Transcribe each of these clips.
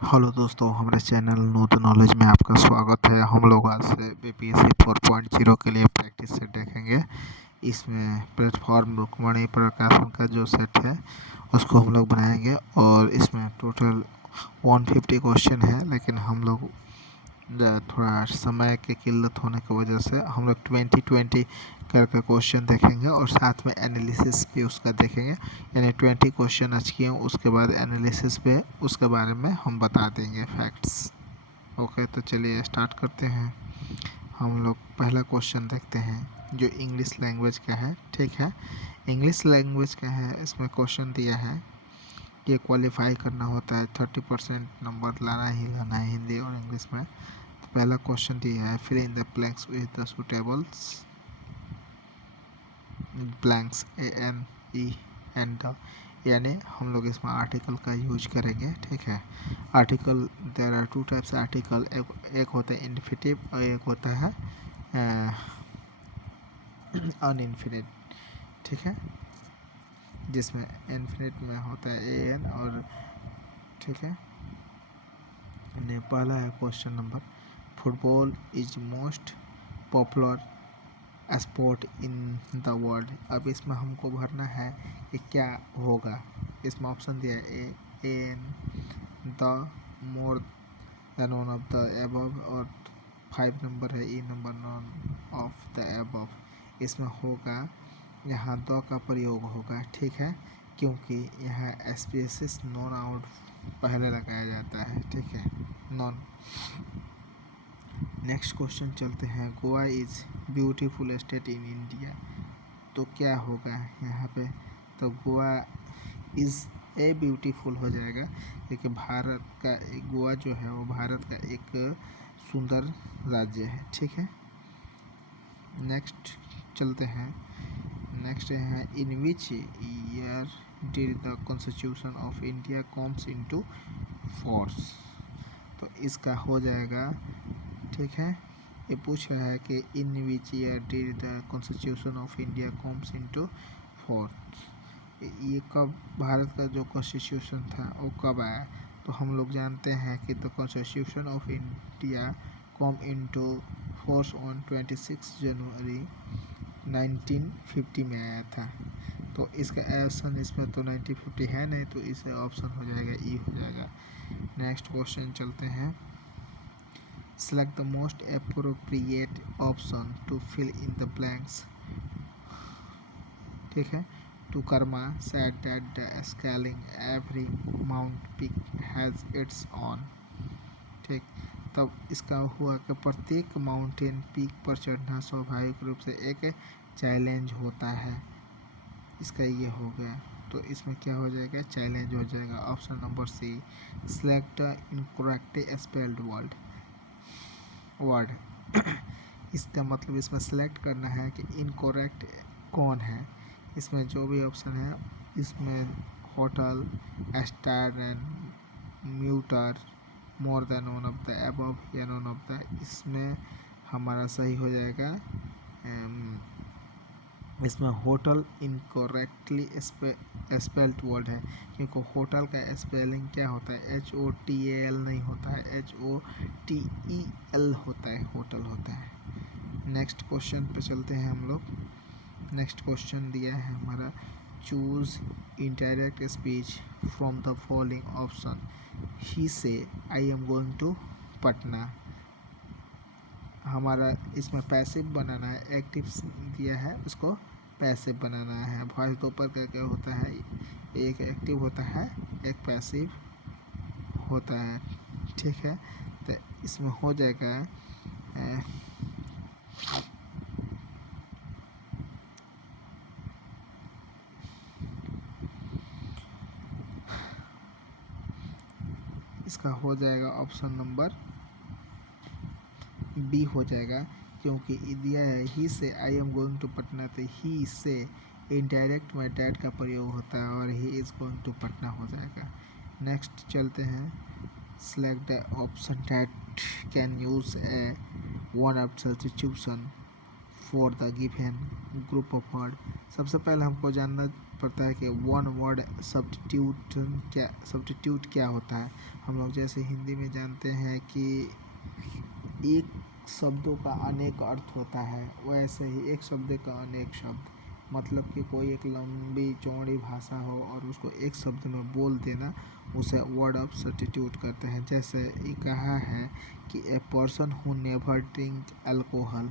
Hello दोस्तों, हमारे channel नूतन knowledge में आपका स्वागत है। हम लोग आज से बीपीएससी 4.0 के लिए प्रैक्टिस सेट देखेंगे। इसमें प्लेटफॉर्म रुक्मणी प्रकाशन का जो सेट है उसको हम लोग बनाएंगे और इसमें टोटल 150 क्वेश्चन है, लेकिन हम लोग थोड़ा समय की किल्लत होने की वजह से हम लोग 20-20 करके क्वेश्चन देखेंगे और साथ में एनालिसिस भी उसका देखेंगे। यानी 20 क्वेश्चन आज किए, उसके बाद एनालिसिस पे उसके बारे में हम बता देंगे फैक्ट्स। ओके, तो चलिए स्टार्ट करते हैं। हम लोग पहला क्वेश्चन देखते हैं जो इंग्लिश लैंग्वेज का है। ठीक है, इंग्लिश लैंग्वेज का है। इसमें क्वेश्चन दिया है कि क्वालिफाई करना होता है 30% नंबर लाना ही लाना है हिंदी और इंग्लिश में। तो पहला क्वेश्चन दिया है, fill in the blanks with the suitables blanks ANE, यानी हम लोग इसमें आर्टिकल का यूज करेंगे। ठीक है, article there are two types article, एक होता है इन्फिनेटिव और एक होता है अनइन्फिनिट। ठीक है, जिसमें इन्फिनिट में होता है AN और ठीक है। पहला है question number, football is most popular sport in the world. अब इसमें हमको भरना है कि क्या होगा। इसमें ऑप्शन दिया है AN, the, more than one of the above, और 5 नंबर है E number, non of the above. इसमें होगा यहाँ द का प्रयोग होगा। ठीक है, क्योंकि यहाँ स्पेसिस नॉन आउट पहले लगाया जाता है। ठीक है, नॉन। नेक्स्ट क्वेश्चन चलते हैं, Goa is beautiful state in India. तो क्या होगा यहाँ पे, तो गोवा इज़ ए ब्यूटीफुल हो जाएगा, क्योंकि भारत का गोवा जो है वो भारत का एक सुंदर राज्य है। ठीक है, नेक्स्ट चलते हैं। नेक्स्ट है, in which year did the constitution of India comes into force. तो इसका हो जाएगा। ठीक है, ये पूछ रहा है कि in which year did the constitution of India comes into force, ये कब भारत का जो कॉन्स्टिट्यूशन था वो कब आया। तो हम लोग जानते हैं कि the constitution of India come into force on 26 जनवरी 1950 में आया था। तो इसका ऑप्शन इसमें तो 1950 है नहीं, तो इसे ऑप्शन हो जाएगा E हो जाएगा। नेक्स्ट क्वेश्चन चलते हैं, select the most appropriate option to fill in the blanks. ठीक है, Tukaram said that the scaling every mount peak has its own। ठीक, तब इसका हुआ कि प्रत्येक माउंटेन पीक पर चढ़ना स्वाभाविक रूप से एक चैलेंज होता है। इसका ये हो गया, तो इसमें क्या हो जाएगा, चैलेंज हो जाएगा। Option number C, select incorrect spelled word. इसका मतलब इसमें सेलेक्ट करना है कि इनकरेक्ट कौन है। इसमें जो भी ऑप्शन है, इसमें hotel, star and muter, more than one of the above या नॉन ऑफ द, इसमें हमारा सही हो जाएगा। इसमें होटल इनकरेक्टली स्पेल्ड वर्ड है, क्योंकि होटल का स्पेलिंग क्या होता है, HOTAL नहीं होता है, HOTEL होता है, होटल होता है। नेक्स्ट क्वेश्चन पे चलते हैं हम लोग। नेक्स्ट क्वेश्चन दिया है हमारा, choose indirect speech from the following option. He से I am going to Patna. हमारा इसमें पैसिव बनाना है, एक्टिव दिया है उसको पैसिव बनाना है। वॉइस दो पर क्या क्या होता है, एक एक्टिव होता है एक पैसिव होता है। ठीक है, तो इसमें हो जाएगा इसका हो जाएगा ऑप्शन नंबर B हो जाएगा, क्योंकि दिया है ही से I am going to Patna, तो ही से इनडायरेक्ट में डैट का प्रयोग होता है और he is going to Patna हो जाएगा। नेक्स्ट चलते हैं, select the option that can use a one of substitution for the given group of word. सबसे पहले हमको जानना पता है कि वन वर्ड सब्स्टिट्यूट क्या होता है। हम लोग जैसे हिंदी में जानते हैं कि एक शब्दों का अनेक अर्थ होता है, वैसे ही एक शब्द का अनेक शब्द, मतलब कि कोई एक लंबी चौड़ी भाषा हो और उसको एक शब्द में बोल देना, उसे वर्ड ऑफ सब्स्टिट्यूट कहते हैं। जैसे ये कहा है कि a person who never drink alcohol,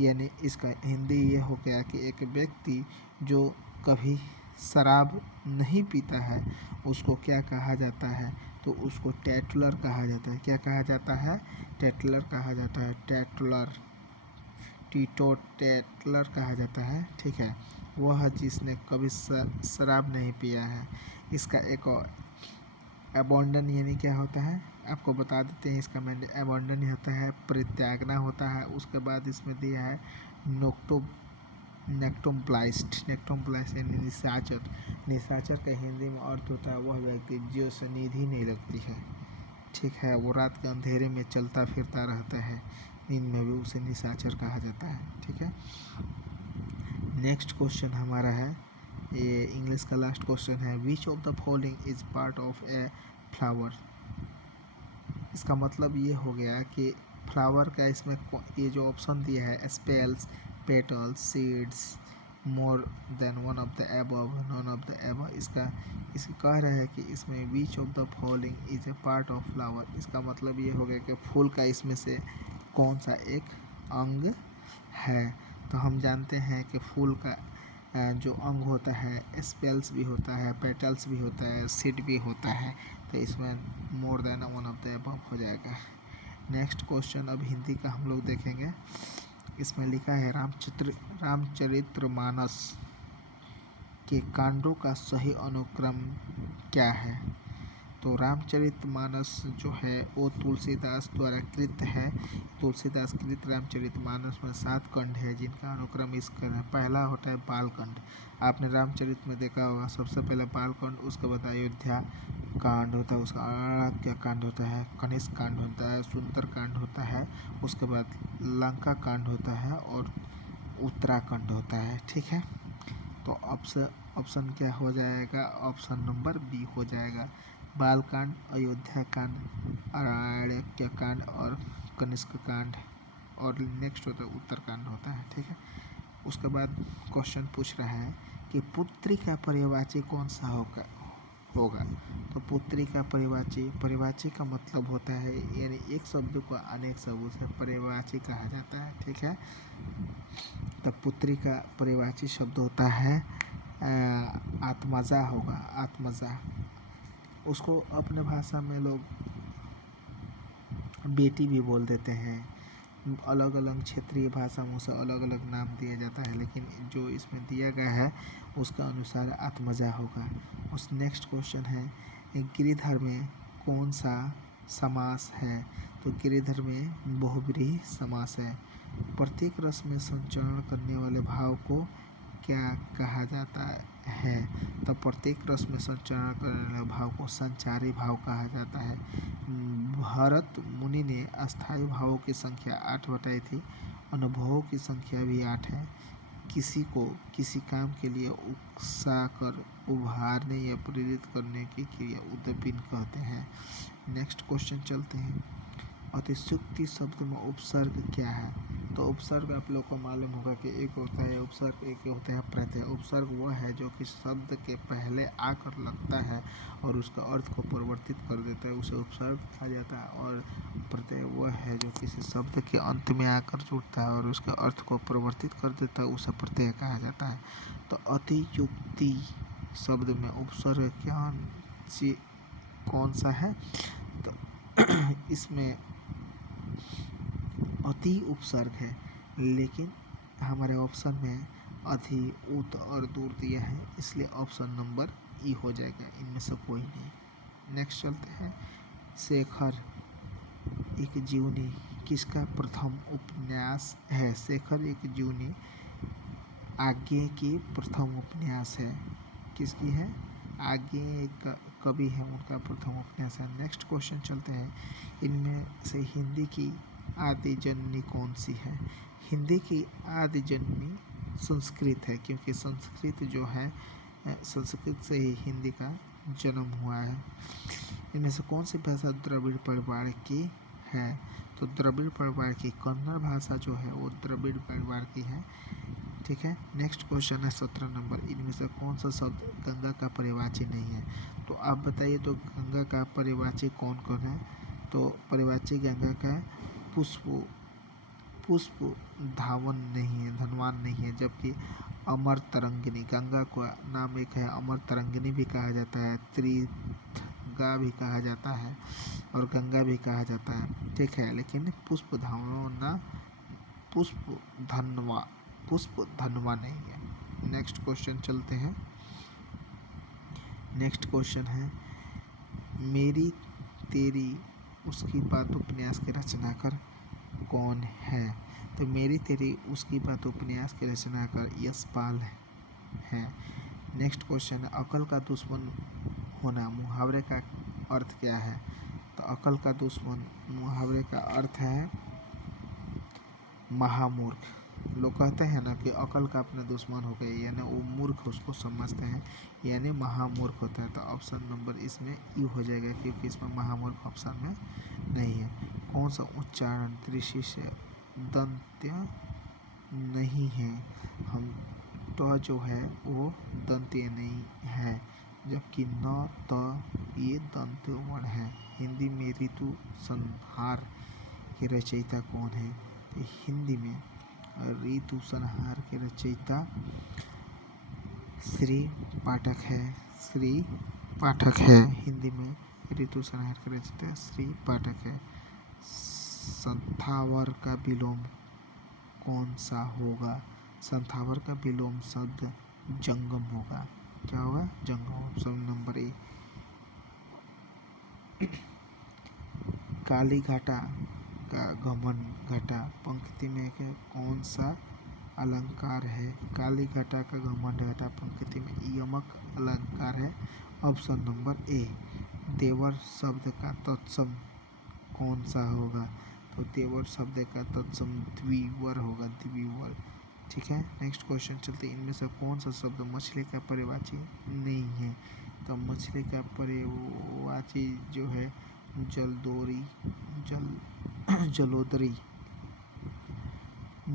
यानी इसका हिंदी ये हो गया कि एक व्यक्ति जो कभी शराब नहीं पीता है उसको क्या कहा जाता है, तो उसको टैटलर कहा जाता है। क्या कहा जाता है? टैटलर कहा जाता है। टैटलर, टीटोटैटलर कहा जाता है, ठीक है, वह जिसने कभी शराब नहीं पिया है। इसका एक और अबॉन्डन यानी क्या होता है, आपको बता देते हैं। इसका मैंने अबॉन्डन होता है परित्यागना होता है। उसके बाद इसमें दिया है नेक्टोम्प्लाइस्ट यानी निशाचर। निशाचर का हिंदी में अर्थ होता है वह व्यक्ति जो से निधि नहीं लगती है, ठीक है, वो रात के अंधेरे में चलता फिरता रहता है, नींद में भी उसे निशाचर कहा जाता है, ठीक है। नेक्स्ट क्वेश्चन हमारा है, ये इंग्लिश का लास्ट क्वेश्चन है, which of the following is part of a flower. इसका मतलब ये हो गया कि फ्लावर का इसमें ये जो ऑप्शन दिया है, spells, petals, seeds, more than one of the above, non of the above, इसे कह रहे हैं कि इसमें which of the following is a part of flower. इसका मतलब ये हो गया कि फूल का इसमें से कौन सा एक अंग है। तो हम जानते हैं कि फूल का जो अंग होता है, स्पेल्स भी होता है, पेटल्स भी होता है, सीड भी होता है, तो इसमें मोर than one of the above हो जाएगा। नेक्स्ट क्वेश्चन अब हिंदी का हम लोग देखेंगे। इसमें लिखा है रामचरितमानस के कांडों का सही अनुक्रम क्या है। तो रामचरितमानस जो है वो तुलसीदास द्वारा कृत है। तुलसीदास कृत रामचरितमानस में 7 खंड है जिनका अनुक्रम इस क्रम है। पहला होता है बालकांड, आपने रामचरित में देखा होगा, सबसे पहले बालकांड, उसके बाद अयोध्या कांड होता है, उसका आरण्यक कांड होता है, कनिष्क कांड होता है, सुंदर कांड होता है, उसके बाद लंका कांड होता है और उत्तराखंड होता है, ठीक है। तो ऑप्शन क्या हो जाएगा, ऑप्शन नंबर बी हो जाएगा। बालकांड, अयोध्या कांड, आरण्यक कांड और कनिष्क कांड, और नेक्स्ट होता है उत्तरकांड होता है, ठीक है। उसके बाद क्वेश्चन पूछ रहा है कि पुत्री का पर्यायवाची कौन सा होगा। तो पुत्री का पर्यायवाची का मतलब होता है, यानी एक शब्द को अनेक शब्दों से पर्यायवाची कहा जाता है, ठीक है। तो पुत्री का पर्यायवाची शब्द होता है आत्मजा होगा, आत्मजा। उसको अपने भाषा में लोग बेटी भी बोल देते हैं, अलग अलग क्षेत्रीय भाषा में उसे अलग अलग नाम दिया जाता है, लेकिन जो इसमें दिया गया है उसका अनुसार आत्मजा होगा। उस नेक्स्ट क्वेश्चन है, गिरिधर में कौन सा समास है। तो गिरिधर में बहुब्रीहि समास है। प्रत्येक रस में संचरण करने वाले भाव को क्या कहा जाता है। तो प्रत्येक रस में संचरण करने वाले भाव को संचारी भाव कहा जाता है। भरत मुनि ने अस्थायी भावों की संख्या 8 बताई थी, अनुभवों की संख्या भी 8 है। किसी को किसी काम के लिए उकसा कर उभारने या प्रेरित करने की क्रिया उद्दीपन कहते हैं। नेक्स्ट क्वेश्चन चलते हैं, अतिशयोक्ति शब्द में उपसर्ग क्या है। तो उपसर्ग आप लोग को मालूम होगा कि एक होता है उपसर्ग, एक होता है प्रत्यय। उपसर्ग वह है जो कि शब्द के पहले आकर लगता है और उसका अर्थ को परिवर्तित कर देता है, उसे उपसर्ग कहा जाता है। और प्रत्यय वह है जो किसी शब्द के अंत में आकर जुड़ता है और उसके अर्थ को परिवर्तित कर देता है, उसे प्रत्यय कहा जाता है। तो अतियुक्ति शब्द में उपसर्ग कौन सा है। तो इसमें अति उपसर्ग है, लेकिन हमारे ऑप्शन में अधि, उत और दूर दिया है, इसलिए ऑप्शन नंबर ई हो जाएगा, इनमें से कोई नहीं। नेक्स्ट चलते हैं, शेखर एक जीवनी किसका प्रथम उपन्यास है। शेखर एक जीवनी आज्ञे की प्रथम उपन्यास है, किसकी है, आज्ञे एक कवि है, उनका प्रथम उपन्यास है। नेक्स्ट क्वेश्चन चलते हैं, इनमें से हिंदी की आदि जननी कौन सी है। हिंदी की आदि जननी संस्कृत है, क्योंकि संस्कृत जो है संस्कृत से ही हिंदी का जन्म हुआ है। इनमें से कौन सी भाषा द्रविड़ परिवार की है? तो द्रविड़ परिवार की कन्नड़ भाषा जो है वो द्रविड़ परिवार की है। ठीक है। नेक्स्ट क्वेश्चन है 17 नंबर। इनमें से कौन सा शब्द गंगा का परिवाची नहीं है? तो आप बताइए, तो गंगा का परिवाची कौन कौन है? तो परिवाची गंगा का पुष्प धावन नहीं है, धनवान नहीं है। जबकि अमर तरंगिनी, गंगा का नाम एक है, अमर तरंगिनी भी कहा जाता है, त्रिगा भी कहा जाता है और गंगा भी कहा जाता है। ठीक है, लेकिन पुष्प धनवा नहीं है। नेक्स्ट क्वेश्चन चलते हैं। नेक्स्ट क्वेश्चन है, मेरी तेरी उसकी बात उपन्यास के रचनाकार कौन है? तो मेरी तेरी उसकी बात उपन्यास के रचनाकार यशपाल हैं। नेक्स्ट क्वेश्चन है, अकल का दुश्मन होना मुहावरे का अर्थ क्या है? तो अकल का दुश्मन मुहावरे का अर्थ है महामूर्ख। लोग कहते हैं ना कि अकल का अपने दुश्मन हो गए, यानी वो मूर्ख उसको समझते हैं, यानी महामूर्ख होता है। तो ऑप्शन नंबर इसमें यू हो जाएगा, क्योंकि इसमें महामूर्ख ऑप्शन में नहीं है। कौन सा उच्चारण दृष्टि से दंत्य नहीं है? हम ट जो है वो दंत्य नहीं है, जबकि न त ये दंत्य वर्ण है। हिंदी में ऋतु संहार के रचयिता कौन है? तो हिंदी में ऋतु संहार के रचयिता श्री पाठक है। श्री पाठक है। हिंदी में ऋतु संहार के रचयिता श्री पाठक है। संथावर का विलोम कौन सा होगा? संथावर का विलोम शब्द जंगम होगा। क्या होगा? जंगम। Option number A. काली घाटा का घमंड घटा पंक्ति में कौन सा अलंकार है? काली घटा का घमंड घटा पंक्ति में यमक अलंकार है। Option number A. देवर शब्द का तत्सम कौन सा होगा? तो देवर शब्द का तत्सम द्विवर होगा, द्विवर। ठीक है। नेक्स्ट क्वेश्चन चलते हैं। इनमें से कौन सा शब्द मछली का परिवाची नहीं है? तो मछली का परिवाची जो है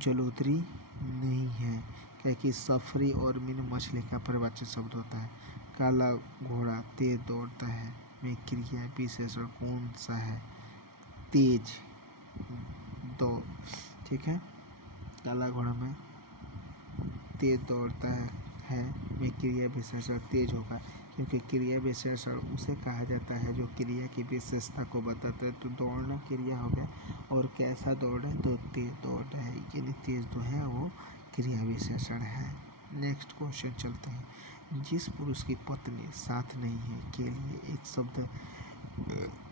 जलोदरी नहीं है, क्योंकि सफरी और मीन मछली का परिवाची शब्द होता है। काला घोड़ा तेज दौड़ता है में क्रिया विशेषण कौन सा है? तेज दौड़। ठीक है। काला घोड़ा में तेज दौड़ता है में क्रिया विशेषण तेज होगा, क्योंकि क्रिया विशेषण उसे कहा जाता है जो क्रिया की विशेषता को बताता है। तो दौड़ना क्रिया हो गया, और कैसा दौड़ है? तो तेज दौड़ है, यानी तेज जो है वो क्रिया विशेषण है। नेक्स्ट क्वेश्चन चलते हैं। जिस पुरुष की पत्नी साथ नहीं है के लिए एक शब्द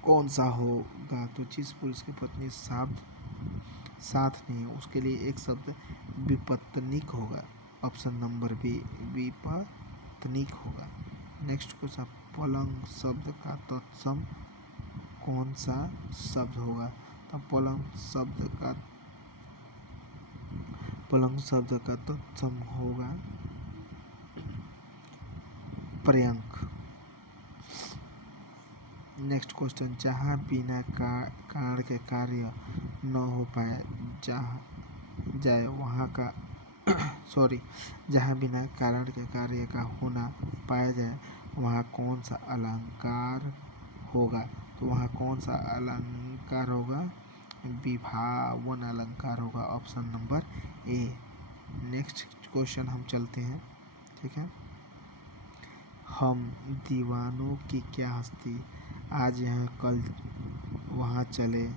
कौन सा होगा? तो जिस पुरुष की पत्नी साथ नहीं है उसके लिए एक शब्द विपत्निक होगा। ऑप्शन नंबर बी, विपत्निक होगा। नेक्स्ट क्वेश्चन, पलंग शब्द का तत्सम कौन सा शब्द होगा? तो पलंग शब्द का तत्सम होगा पर्यंक। नेक्स्ट क्वेश्चन, जहाँ बिना कारण के कार्य न हो पाए जाए वहाँ का जहाँ बिना कारण के कार्य का होना पाया जाए वहाँ कौन सा अलंकार होगा? तो वहाँ कौन सा अलंकार होगा? विभावन अलंकार होगा। Option number A. Next question हम चलते हैं। ठीक है। हम दीवानों की क्या हस्ती, आज यहाँ कल वहाँ चले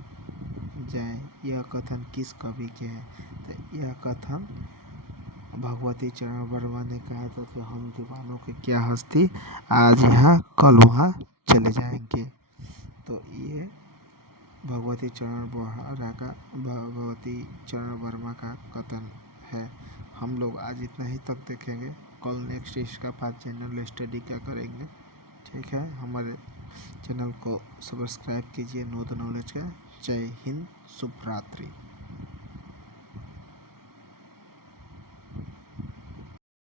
जाएं, यह कथन किस कवि के है? तो यह कथन भगवती चरण वर्मा ने कहा था कि हम दीवानों की क्या हस्ती, आज यहाँ कल वहाँ चले जाएंगे। तो ये भगवती चरण वर्मा का कथन है। हम लोग आज इतना ही तक देखेंगे। कल नेक्स्ट इसका पार्ट जनरल स्टडी क्या करेंगे। ठीक है। हमारे चैनल को सब्सक्राइब कीजिए नॉलेज का। जय हिंद, शुभ रात्रि।